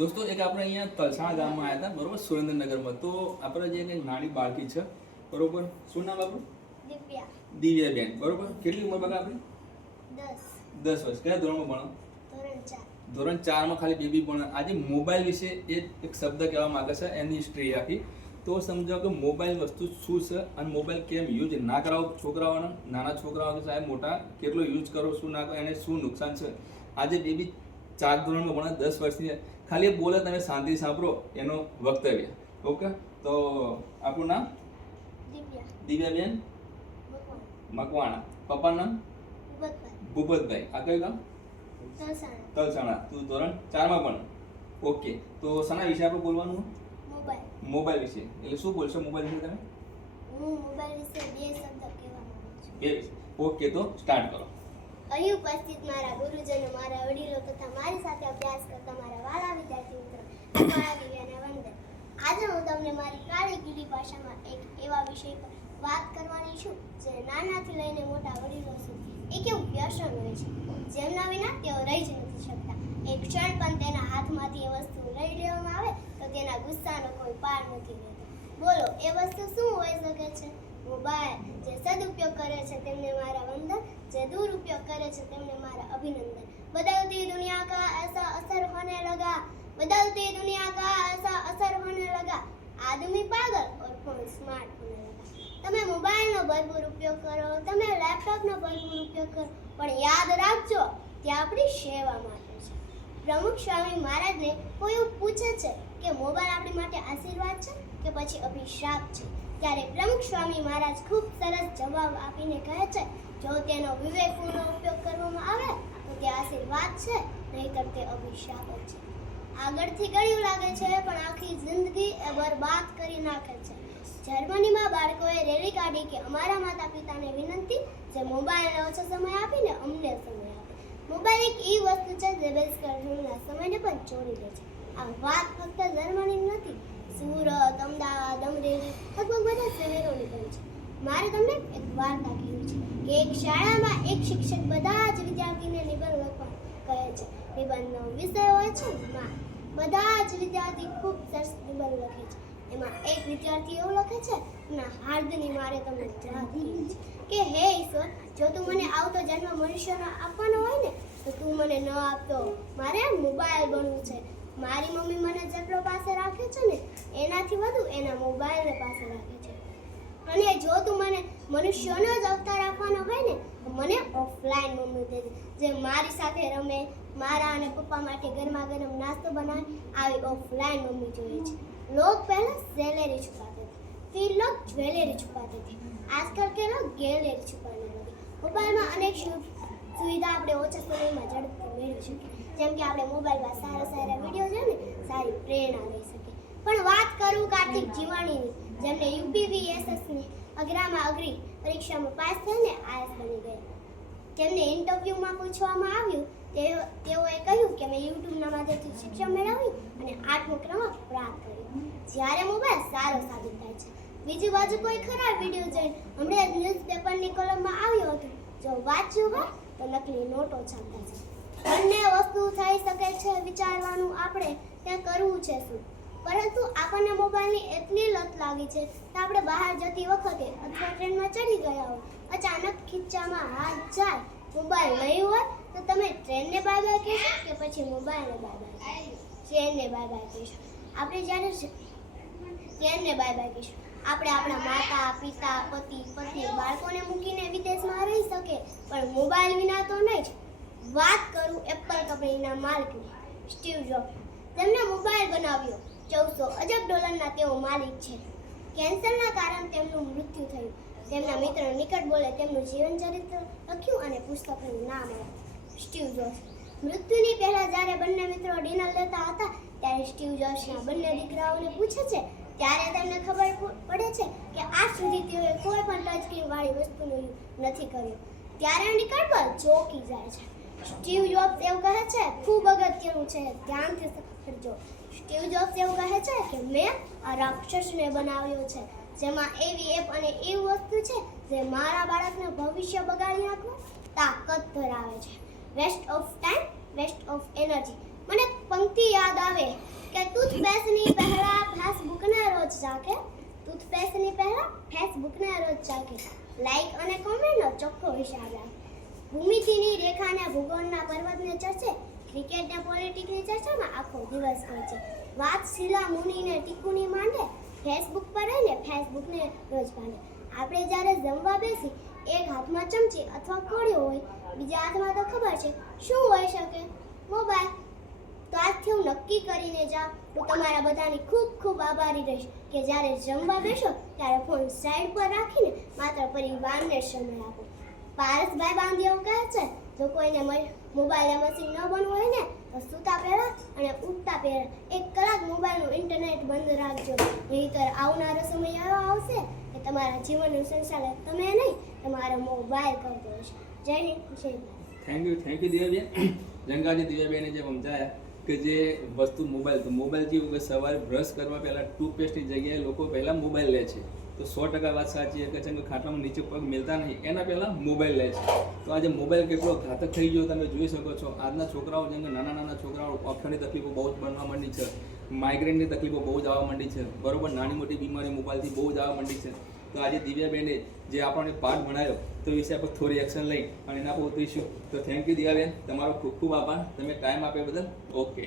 દોસ્તો એક આપણે અહીંયા તલસાણા ગામમાં આવ્યા હતા બરોબર? સુરેન્દ્રનગરમાં. તો આપણે જે કંઈક નાની બાળકી છે બરોબર? શું નામ આપણું? દિવ્યા. દિવ્યાબેન બરોબર? કેટલી ઉંમર બગા આપણી? દસ. વર્ષ. કયા ધોરણમાં ભણો? ધોરણ ધોરણ ચારમાં ખાલી બેબી પણ આજે મોબાઈલ વિશે એ એક શબ્દ કહેવા માંગે છે એની હિસ્ટ્રી આખી. તો સમજો કે મોબાઈલ વસ્તુ શું છે અને મોબાઈલ કેમ યુઝ ના કરાવો છોકરાઓને. નાના છોકરાઓ કે સાહેબ મોટા કેટલો યુઝ કરો શું ના કરો એને શું નુકસાન છે? આજે બેબી ચાર ધોરણમાં ભણે દસ વર્ષથી. ખાલી બોલે તમે શાંતિ સાંભળો એનો વક્તવ્ય. ઓકે? તો આપણું નામ? દિવ્યા. દિવ્યાબેન? મકવાણા. પપ્પાનું નામ? ભૂપતભાઈ. આ કયું ગામ? તલસાણા. તું ધોરણ ચારમાં પણ ઓકે. તો શાના વિશે આપણે બોલવાનું મોબાઈલ. મોબાઈલ વિશે. એટલે શું બોલશો મોબાઈલ વિશે તમે? મોબાઈલ વિશે બે શબ્દ કહેવા માંગુ છું. ઓકે તો સ્ટાર્ટ કરો. અહીં ઉપસ્થિત મારા ગુરુજનો, મારા વડીલો તથા મારી સાથે અભ્યાસ કરતા મારા વાલા વિદ્યાર્થી મિત્રો મારા દિવ્યાના વંદન આજે હું તમને મારી કાળી ગીલી ભાષામાં એક એવા વિષય પર વાત કરવાની છું, જે નાનાથી લઈને મોટા વડીલો સુધી એક એવું વ્યસન હોય છે, જેમના વિના તેઓ રહી જ નથી શકતા. એક ક્ષણ પણ તેના હાથમાંથી એ વસ્તુ લઈ લેવામાં આવે, તો તેના ગુસ્સાનો કોઈ પાર નથી રહેતો. બોલો, એ વસ્તુ શું હોઈ શકે છે? મોબાઈલ જે સદુપયોગ કરે છે તેમને મારા વંદન જે દુરુપયોગ કરે છે તેમને મારા અભિનંદન બદલતી દુનિયા કા ऐसा असर होने लगा बदलती दुनिया का ऐसा असर होने लगा आदमी पागल और फोन स्मार्ट होने लगा તમે મોબાઈલનો ભરપૂર ઉપયોગ કરો તમે લેપટોપનો ભરપૂર ઉપયોગ કરો પણ યાદ રાખજો તે આપણી સેવા માટે છે પ્રમુખ સ્વામી મહારાજને કોઈ એવું પૂછે છે કે મોબાઈલ આપણી માટે આશીર્વાદ છે કે પછી અભિશાપ છે ત્યારે પ્રમુખ સ્વામી મહારાજ ખૂબ સરસ જવાબ આપીને કહે છે, જો તેનો વિવેકપૂર્ણ ઉપયોગ કરવામાં આવે, તો તે આશીર્વાદ છે, નહીતર તે અભિશાપ છે. આગળથી ગળ્યું લાગે છે, પણ આખી જિંદગી એ બરબાદ કરી નાખે છે. જર્મનીમાં બાળકોએ રેલી કાઢી કે અમારા માતા પિતાને વિનંતી, જે મોબાઈલને ઓછો સમય આપીને અમને સમય આપે. મોબાઈલ એક એવી વસ્તુ છે જે બેસકરના સમયને પણ ચોરી લે છે. આ વાત ફક્ત જર્મની નથી સુરત અમદાવાદ અમરેલી લગભગ બધા શહેરોની પણ છે. મારે તમને એક વાર્તા કહેવી છે. કે એક શાળામાં એક શિક્ષક બધા જ વિદ્યાર્થીને નિબંધ લખવા કહે છે. નિબંધનો વિષય હોય છે માં બધા જ વિદ્યાર્થી ખૂબ સરસ નિબંધ લખે છે. એમાં એક વિદ્યાર્થી એવું લખે છે, ના, હાર્દની મારે તમને જવાબ કે, હે ઈશ્વર, જો તું મને આવતો જન્મ મનુષ્યનો આપવાનો હોય ને, તો તું મને ન આપતો. મારે મોબાઈલ બનવું છે. મારી મમ્મી મને જેટલો પાસે રાખે છે ને એનાથી વધુ એના મોબાઈલને પાસે રાખે છે. અને જો તું મને મનુષ્યનો જ અવતાર આપવાનો હોય ને, તો મને ઓફલાઈન મમ્મી દેજે જે મારી સાથે રમે, મારા અને પપ્પા માટે ગરમા ગરમ નાસ્તો બનાવે, આવી ઓફલાઈન મમ્મી જોઈએ છે. લોક પહેલાં સેલેરી હતી. ફિર લોક જ્વેલરી છુપાતે હતી. આજકાલ કે લોક ગેલેરી છુપાને નથી. મોબાઈલમાં અનેક સુવિધા આપણે ઓછા સમયમાં ઝડપથી મેળવી શકીએ. જેમ કે આપણે મોબાઈલમાં સારા સારા વીડિયો જોઈએ ને, સારી પ્રેરણા લઈ પણ વાત કરું કાર્તિક જીવાણીની, જેમને યુપીવીએસએસની અગ્રામાં અગ્રી પરીક્ષામાં પાસ થઈને આઈએસ બની ગયા તેમને ઇન્ટરવ્યૂમાં પૂછવામાં આવ્યું, તે તેઓએ કહ્યું કે મેં યુટ્યુબના માધ્યમથી શિક્ષણ મેળવ્યું અને આઠમો ક્રમાંક પ્રાપ્ત કર્યો. જ્યારે મોબાઈલ સારો સાબિત થાય છે. બીજી બાજુ કોઈ ખરાબ વીડિયો જોઈને હમણાં જ ન્યૂઝપેપરની કોલમમાં આવ્યું હતું, જો વાંચ્યું હોય તો નકલી નોટો છાપતા છે. બંને વસ્તુ થઈ શકે છે વિચારવાનું આપણે ત્યાં કરવું છે શું? પરંતુ આપણને મોબાઈલની એટલી લત લાગી છે કે આપણે બહાર જતી વખતે અથવા ટ્રેનમાં ચડી ગયા હોય, અચાનક ખીચામાં હાથ જાય, મોબાઈલ નહીં હોય, તો તમે ટ્રેનને બાય બાય કહેશો કે પછી મોબાઈલને બાય બાય ટ્રેનને બાય બાય કહેશો? આપણે જ્યારે ટ્રેનને બાય બાય કહીશું? આપણે આપણા માતા, પિતા, પતિ, પત્ની, બાળકોને મૂકીને વિદેશમાં રહી શકે પણ મોબાઈલ વિના તો નહીં જ. વાત કરું એપલ કંપનીના માલિકની, સ્ટીવ જોબ તેમણે મોબાઈલ બનાવ્યો. ચૌદસો અજબ ડોલરના તેઓ માલિક છે. કેન્સરના કારણે તેમનું મૃત્યુ થયું. તેમના મિત્ર નિકટ બોલે તેમનું જીવન ચરિત્ર લખ્યું અને પુસ્તકનું નામ સ્ટીવ જોબ્સ મૃત્યુની પહેલા જ્યારે બંને મિત્રો ડિનર લેતા હતા, ત્યારે સ્ટીવ જોબ્સના બંને દીકરાઓને પૂછે છે, ત્યારે તેમને ખબર પડે છે કે આજ સુધી તેઓએ કોઈ પણ ટચ સ્ક્રીન વાળી વસ્તુનો નથી કર્યું. ત્યારે નિકટ પર ચોંકી જાય છે. સ્ટીવ જોબ્સ એવું કહે છે, ખૂબ અગત્યનું છે. ધ્યાનથી સાંભળજો સ્ટીવ જોબ્સ એવું કહે છે કે મેં આ રાક્ષસને બનાવ્યો છે, જેમાં એવી એપ અને એવી વસ્તુ છે જે મારા બાળકને ભવિષ્ય બગાડી નાખવું તાકાત ધરાવે છે. Waste of time waste of energy મને પંક્તિ યાદ આવે ટૂથપેસ્ટની પહેલા ફેસબુકને રોજ ચાખે. ટૂથપેસ્ટની પહેલા ફેસબુકને રોજ ચાખે. લાઈક અને કોમેન્ટનો ચોખ્ખો હિસાબ રાખે. ભૂમિતિની રેખાને ભૂગોળના પર્વતને ચર્ચે ક્રિકેટને પોલિટિકની ચર્ચામાં આખો દિવસ હોય છે. વાત શીલા મુનિને ટીકુની માંડે ફેસબુક પર રહીને ફેસબુકને રોજ માંડે આપણે જ્યારે જમવા બેસી, એક હાથમાં ચમચી અથવા કોળિયો હોય, બીજા હાથમાં તો ખબર છે, શું હોઈ શકે? મોબાઈલ તો આજથી હું નક્કી કરીને જાઉં હું તમારા બધાની ખૂબ ખૂબ આભારી રહીશ કે જ્યારે જમવા બેસો, ત્યારે ફોન સાઈડ પર રાખીને માત્ર પરિવારને સમય આપો. પારસભાઈ બાંધી એવું કહે છે, જો કોઈને મોબાઈલ મશીન ન બનવું હોય ને, તો સૂતા પહેલા અને ઉઠતા પહેલા એક કલાક મોબાઈલનું ઇન્ટરનેટ બંધ રાખજો. નહીંતર આવનારો સમય એવો આવશે કે તમારા જીવનનું સંચાલન તમે નહીં, તમારો મોબાઈલ કરતો હશે Jai Hind, Jai thank you thank you Divyaben Jangaji દિવ્યાબેને જે સમજાયા કે જે વસ્તુ મોબાઈલ, તો મોબાઈલ જેવું કે સવારે બ્રશ કરવા પહેલાં ટૂથપેસ્ટની જગ્યાએ લોકો પહેલાં મોબાઈલ લે છે. તો સો ટકા વાત સાચી કે છે કે ખાટલામાં નીચે પગ મિલતા નહીં. એના પહેલાં મોબાઈલ લે છે. તો આજે મોબાઈલ કેટલો ઘાતક થઈ ગયો તમે જોઈ શકો છો. આજના છોકરાઓ જેમ કે નાના નાના છોકરાઓ ઓખરની તકલીફો બહુ જ બનવા માંડી છે. માઇગ્રેનની તકલીફો બહુ જ આવવા માંડી છે. બરોબર, નાની મોટી બીમારી મોબાઈલથી બહુ જ આવવા માંડી છે. તો આજે દિવ્યાબેને જે આપણને પાઠ ભણાવ્યો તો વિશે આપણે થોડી એક્શન લઈ અને એના પર ઉતરીશું. તો થેન્ક યુ દિવ્યાબેન. તમારો ખૂબ ખૂબ આભાર. તમે ટાઈમ આપ્યા બદલ. ઓકે